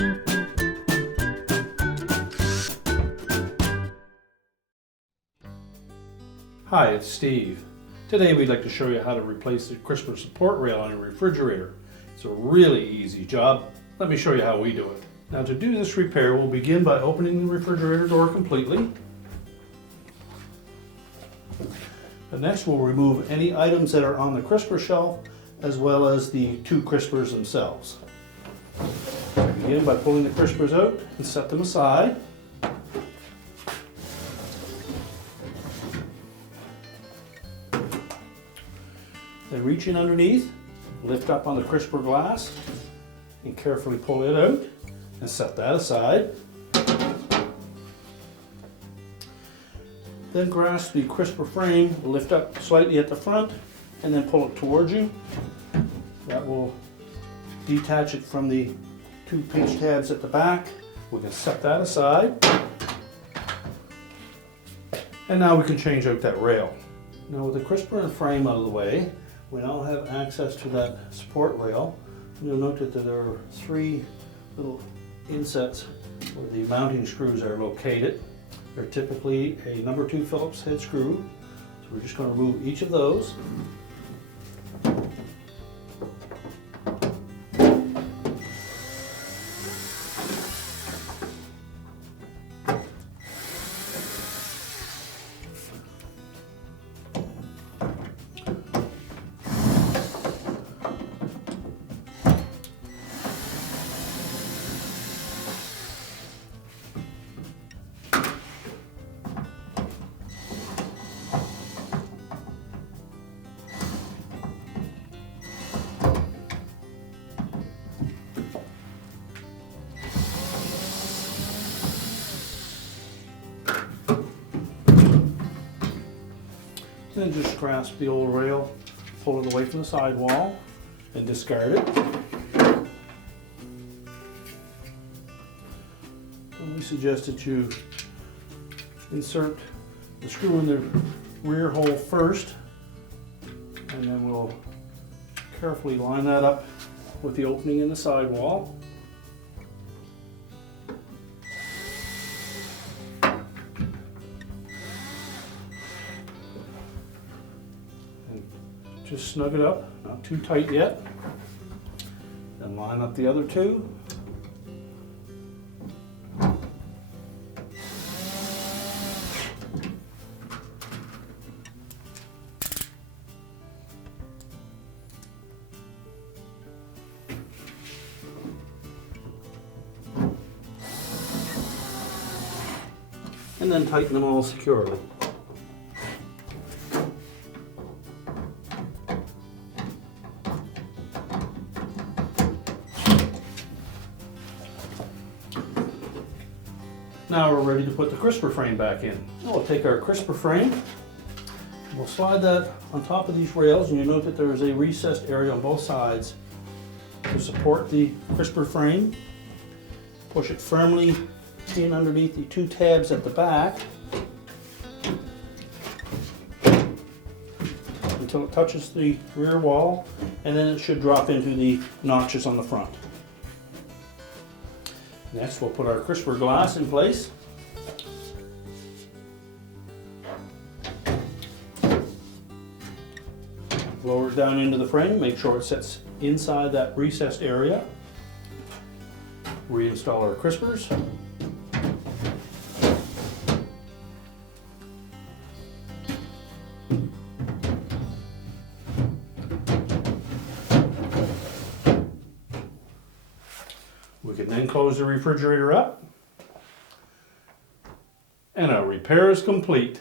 Hi, it's Steve. Today we'd like to show you how to replace the crisper support rail on your refrigerator. It's a really easy job. Let me show you how we do it. Now to do this repair, we'll begin by opening the refrigerator door completely. And next we'll remove any items that are on the crisper shelf as well as the two crispers themselves. Begin by pulling the crispers out and set them aside. Then reach in underneath, lift up on the crisper glass, and carefully pull it out and set that aside. Then grasp the crisper frame, lift up slightly at the front, and then pull it towards you. That will detach it from the two pinch tabs at the back. We can set that aside. And now we can change out that rail. Now with the crisper and frame out of the way, we now have access to that support rail. You'll note that there are three little insets where the mounting screws are located. They're typically a number 2 Phillips head screw. So we're just going to remove each of those. Then just grasp the old rail, pull it away from the sidewall, and discard it. And we suggest that you insert the screw in the rear hole first, and then we'll carefully line that up with the opening in the sidewall. Just snug it up, not too tight yet. Then line up the other two. And then tighten them all securely. Now we're ready to put the crisper frame back in. Now we'll take our crisper frame, we'll slide that on top of these rails, and you note that there is a recessed area on both sides to support the crisper frame. Push it firmly in underneath the two tabs at the back until it touches the rear wall, and then it should drop into the notches on the front. Next, we'll put our crisper glass in place. Lower it down into the frame, make sure it sits inside that recessed area. Reinstall our crispers. We can then close the refrigerator up, and our repair is complete.